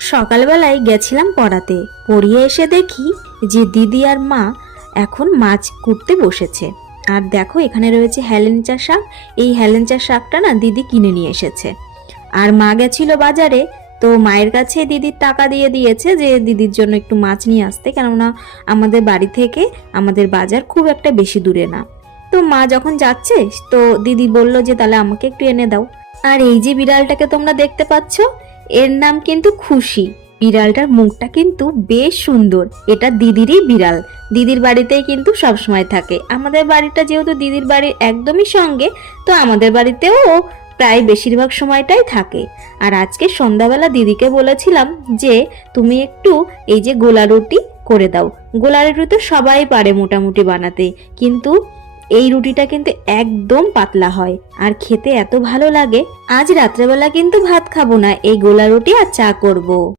সকালবেলায় গেছিলাম পড়াতে, পড়িয়ে এসে দেখি যে দিদি আর মা এখন মাছ কুটতে বসেছে। আর দেখো এখানে রয়েছে হেলেঞ্চা শাক। এই হেলেঞ্চা শাকটা না দিদি কিনে নিয়ে এসেছে। আর মা গেছিল বাজারে, তো মায়ের কাছে দিদির টাকা দিয়ে দিয়েছে যে দিদির জন্য একটু মাছ নিয়ে আসতে, কেননা আমাদের বাড়ি থেকে আমাদের বাজার খুব একটা বেশি দূরে না। তো মা যখন যাচ্ছে তো দিদি বলল যে তাহলে আমাকে একটু এনে দাও। আর এই যে বিড়ালটাকে তোমরা দেখতে পাচ্ছ, এর নাম কিন্তু খুশি। বিড়ালটার মুখটা কিন্তু বেশ সুন্দর। এটা দিদিরই বিড়াল, দিদির বাড়িতেই কিন্তু সবসময় থাকে। আমাদের বাড়িটা যেহেতু দিদির বাড়ির একদমই সঙ্গে, তো আমাদের বাড়িতেও ও প্রায় বেশিরভাগ সময়টাই থাকে। আর আজকে সন্ধ্যাবেলা দিদিকে বলেছিলাম যে তুমি একটু এই যে গোলা রুটি করে দাও। গোলা রুটি তো সবাই পারে মোটামুটি বানাতে, কিন্তু এই রুটিটা কিন্তু একদম পাতলা হয় আর খেতে এত ভালো লাগে। আজ রাত্রেবেলা কিন্তু ভাত খাবো না, এই গোলা রুটি আর চা করব।